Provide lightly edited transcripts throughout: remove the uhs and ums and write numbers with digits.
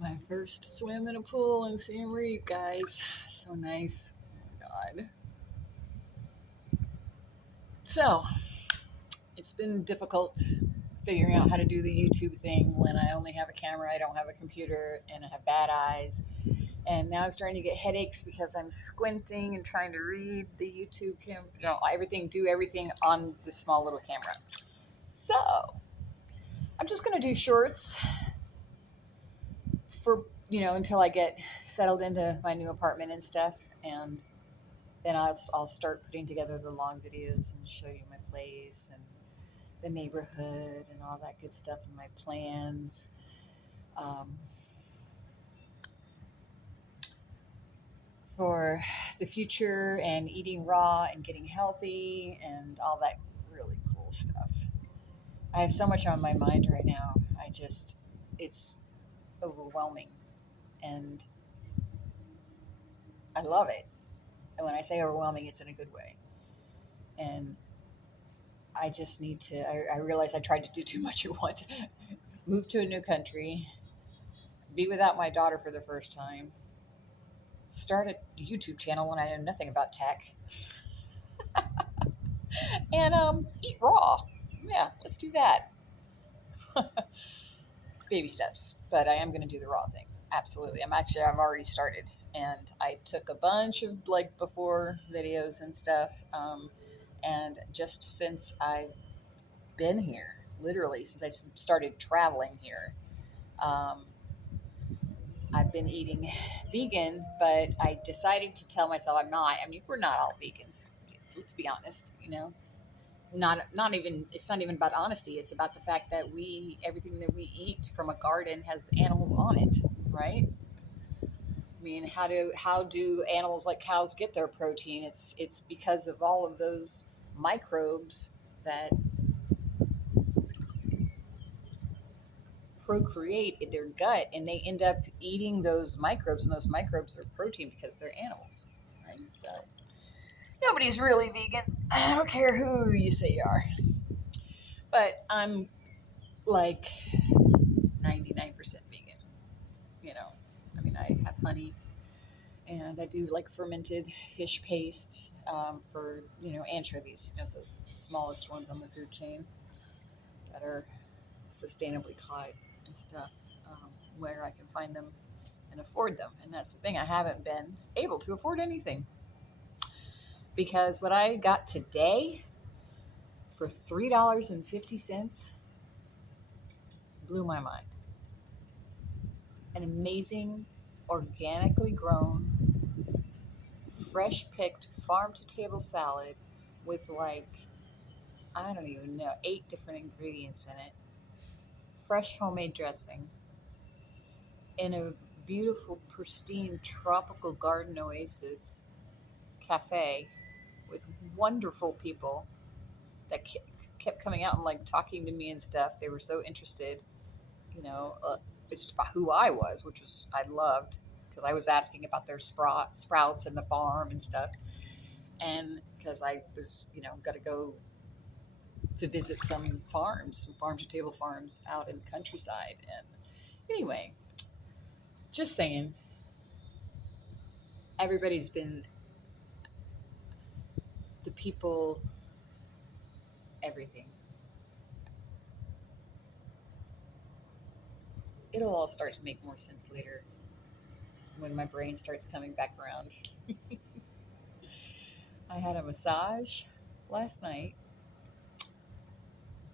My first swim in a pool in Siem Reap, guys. So nice. Oh my God. So, it's been difficult figuring out how to do the YouTube thing when I only have a camera, I don't have a computer, and I have bad eyes. And now I'm starting to get headaches because I'm squinting and trying to read the YouTube do everything on this small little camera. So, I'm just going to do shorts for, until I get settled into my new apartment and stuff. And then I'll start putting together the long videos and show you my place and the neighborhood and all that good stuff and my plans. Um, for the future and eating raw and getting healthy and all that really cool stuff. I have so much on my mind right now. It's overwhelming and I love it. And when I say overwhelming, it's in a good way. And I just need to, I realize I tried to do too much at once. Move to a new country, be without my daughter for the first time, start a YouTube channel when I know nothing about tech, and eat raw. Yeah, let's do that. Baby steps, but I am going to do the raw thing. Absolutely. I've already started, and I took a bunch of like before videos and stuff. And just since I've been here, literally since I started traveling here, um, I've been eating vegan, but I decided to tell myself I'm not. I mean, we're not all vegans. Let's be honest, not even it's not even about honesty. It's about the fact that everything that we eat from a garden has animals on it, right? I mean, how do animals like cows get their protein? It's because of all of those microbes that procreate in their gut, and they end up eating those microbes, and those microbes are protein because they're animals, right? So nobody's really vegan. I don't care who you say you are, but I'm like 99% vegan. You know, I mean, I have honey, and I do like fermented fish paste for anchovies, the smallest ones on the food chain that are sustainably caught and stuff, where I can find them and afford them. And that's the thing, I haven't been able to afford anything because what I got today for $3.50 blew my mind. An amazing, organically grown, fresh picked farm to table salad with like, I don't even know, 8 different ingredients in it, fresh homemade dressing, in a beautiful, pristine tropical garden oasis cafe with wonderful people that kept coming out and like talking to me and stuff. They were so interested, you know, uh, just about who I was, which was I loved because I was asking about their sprouts and the farm and stuff, and because I was got to go to visit some farms, some farm to table farms out in the countryside. And anyway, just saying, everybody's been the people, everything. It'll all start to make more sense later. when my brain starts coming back around. I had a massage last night,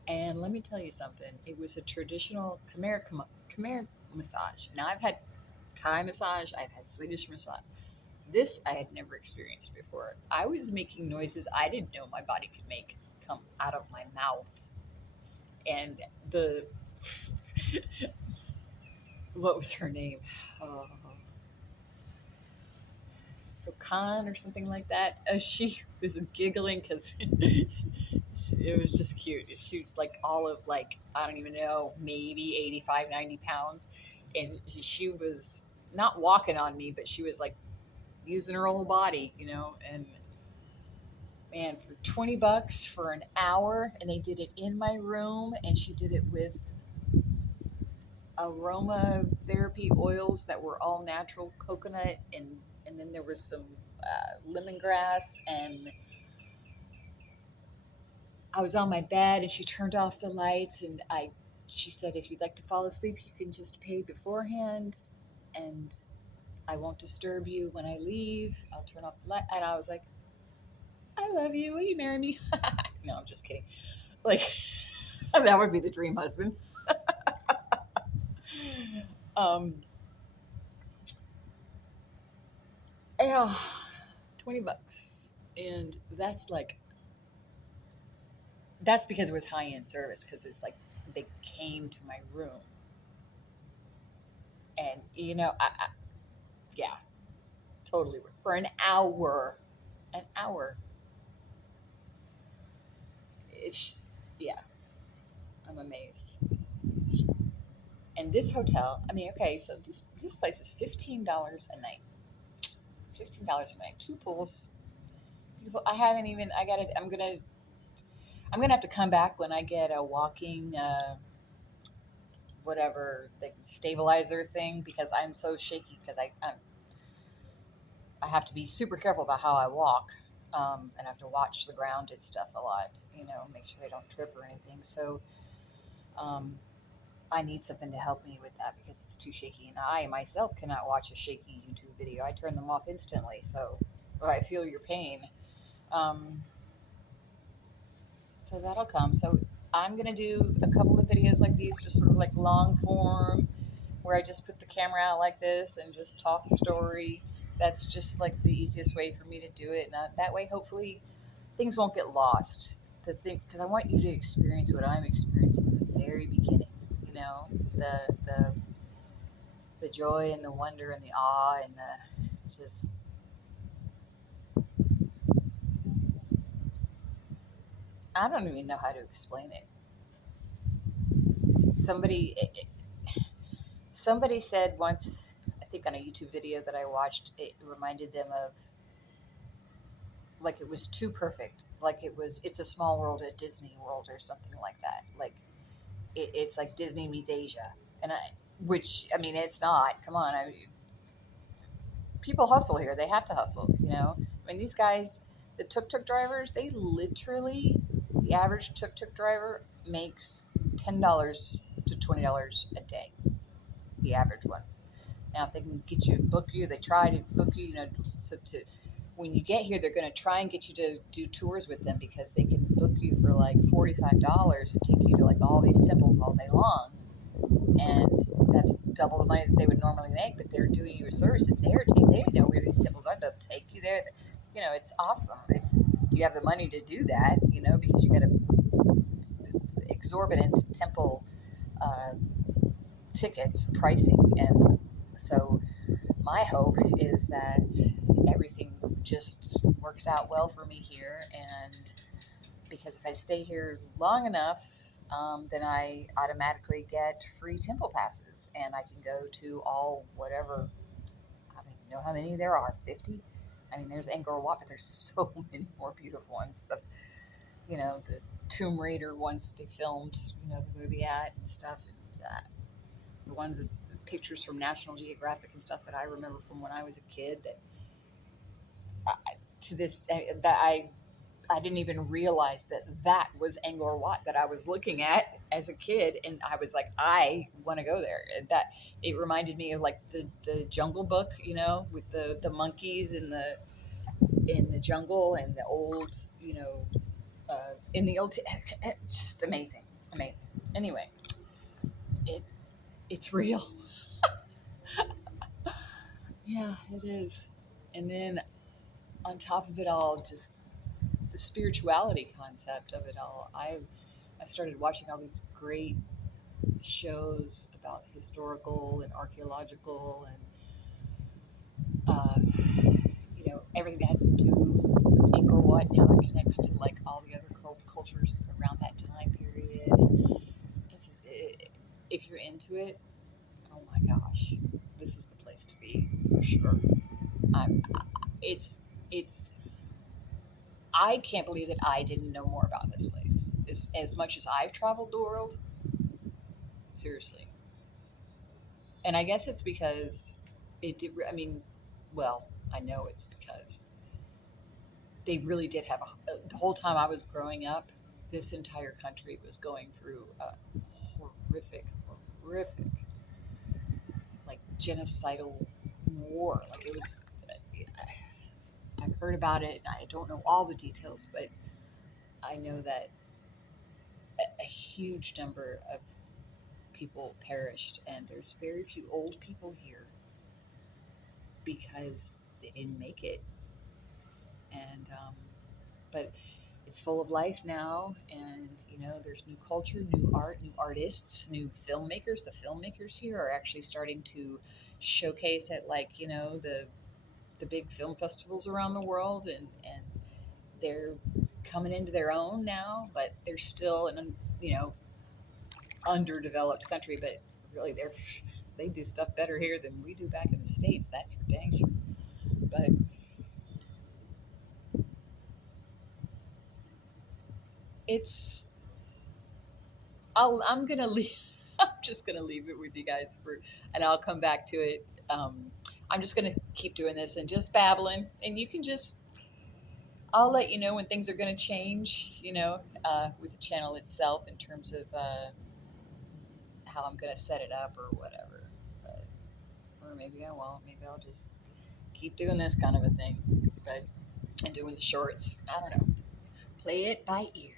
and let me tell you something. It was a traditional Khmer massage. Now, I've had Thai massage, I've had Swedish massage. This I had never experienced before. I was making noises I didn't know my body could make come out of my mouth. And the, what was her name? Oh, so Khan or something like that. She was giggling because it was just cute. She was like all of like, I don't even know, maybe 85, 90 pounds. And she was not walking on me, but she was like using her whole body, you know, and man, for $20 for an hour, and they did it in my room, and she did it with aromatherapy oils that were all natural coconut, and then there was some lemongrass, and I was on my bed, and she turned off the lights, and she said, if you'd like to fall asleep, you can just pay beforehand, and I won't disturb you when I leave. I'll turn off the light. And I was like, I love you. Will you marry me? No, I'm just kidding. Like, that would be the dream husband. Um, yeah, $20. And that's because it was high end service, because it's like they came to my room. And, yeah, totally. For an hour. An hour. It's, yeah, I'm amazed. And this hotel, I mean, okay, so this place is $15 a night. $15 a night. Two pools. Beautiful. I haven't even, I'm gonna have to come back when I get a walking, whatever, the stabilizer thing, because I'm so shaky, because I have to be super careful about how I walk, and I have to watch the ground and stuff a lot, make sure I don't trip or anything. So, um, I need something to help me with that, because it's too shaky, and I myself cannot watch a shaky YouTube video. I turn them off instantly, so I feel your pain. Um, so that'll come. So I'm gonna do a couple of videos like these, just sort of like long form, where I just put the camera out like this and just talk story. That's just like the easiest way for me to do it. And that way, hopefully, things won't get lost. Because I want you to experience what I'm experiencing at the very beginning. The the joy and the wonder and the awe and the just. I don't even know how to explain it. Somebody said once, I think on a YouTube video that I watched, it reminded them of, like, it was too perfect. Like, it's a small world at Disney World or something like that. Like, it's like Disney meets Asia. Which, I mean, it's not. Come on. People hustle here. They have to hustle, I mean, these guys, the tuk-tuk drivers, the average tuk-tuk driver makes $10 to $20 a day. The average one. Now, if they can book you, they try to book you, so when you get here, they're going to try and get you to do tours with them, because they can book you for like $45 and take you to like all these temples all day long. And that's double the money that they would normally make, but they're doing you a service, and they know where these temples are. They'll take you there. It's awesome. If you have the money to do that, because you got it's exorbitant temple uh, tickets pricing. And so my hope is that everything just works out well for me here, and because if I stay here long enough, then I automatically get free temple passes, and I can go to all whatever. I don't even know how many there are. 50. I mean, there's Angkor Wat, but there's so many more beautiful ones. The Tomb Raider ones that they filmed, the movie at and stuff. And, the ones that the pictures from National Geographic and stuff that I remember from when I was a kid, that to this that I I didn't even realize that that was Angkor Wat that I was looking at as a kid, and I was like, I want to go there. And that it reminded me of like the Jungle Book, with the monkeys in the jungle and the old, in the old. It's just amazing, amazing. Anyway, it it's real. Yeah, it is. And then on top of it all, just the spirituality concept of it all. I've started watching all these great shows about historical and archaeological and everything that has to do with Angkor Wat and how it connects to like all the other cultures around that time period. And if you're into it, oh my gosh, this is the place to be for sure. I'm, it's it's I can't believe that I didn't know more about this place. As much as I've traveled the world, seriously. And I guess it's because it did, I mean, well, I know it's because they really did have the whole time I was growing up, this entire country was going through a horrific, horrific, like genocidal war. Like it was, I've heard about it. I don't know all the details, but I know that a huge number of people perished, and there's very few old people here because they didn't make it. And but it's full of life now, and there's new culture, new art, new artists, new filmmakers. The filmmakers here are actually starting to showcase at like the big film festivals around the world, and they're coming into their own now, but they're still an underdeveloped country, but really they do stuff better here than we do back in the States. That's for dang sure. But it's I'm gonna leave. I'm just gonna leave it with you guys and I'll come back to it. I'm just gonna keep doing this and just babbling, and you can just I'll let you know when things are gonna change. With the channel itself in terms of how I'm gonna set it up or whatever. Or maybe I won't. Maybe I'll just keep doing this kind of a thing, but and doing the shorts. I don't know. Play it by ear.